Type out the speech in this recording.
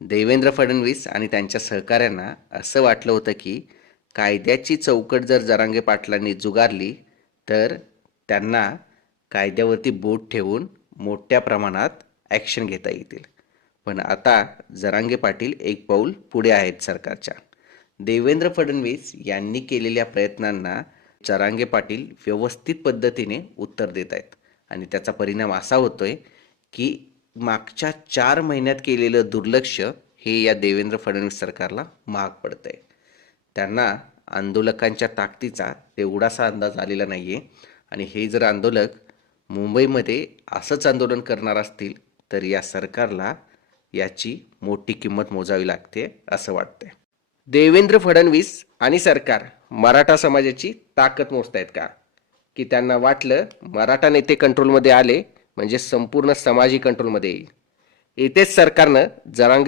देवेंद्र फडणवीस आणि त्यांच्या सहकाऱ्यांना असं वाटलं होतं की कायद्याची चौकट जर जरांगे पाटलांनी जुगारली तर त्यांना कायद्यावरती बोट ठेवून मोठ्या प्रमाणात ॲक्शन घेता येतील. पण आता जरांगे पाटील एक पाऊल पुढे आहेत सरकारच्या. देवेंद्र फडणवीस यांनी केलेल्या प्रयत्नांना जरांगे पाटील व्यवस्थित पद्धतीने उत्तर देत आहेत. आणि त्याचा परिणाम असा होतोय की मागच्या चार महिन्यात केलेलं दुर्लक्ष हे या देवेंद्र फडणवीस सरकारला महाग पडतंय. त्यांना आंदोलकांच्या ताकदीचा तेवढासा अंदाज आलेला नाही आहे आणि हे जर आंदोलक मुंबईमध्ये असंच आंदोलन करणार असतील तर या सरकारला याची मोठी किंमत मोजावी लागते असं वाटतंय. देवेंद्र फडणवीस आणि सरकार मराठा समाजाची ताकद मोजतायत का? की त्यांना वाटलं मराठा नेते कंट्रोलमध्ये आले म्हणजे संपूर्ण समाजी कंट्रोलमध्ये येईल. येथेच सरकारनं जरांगे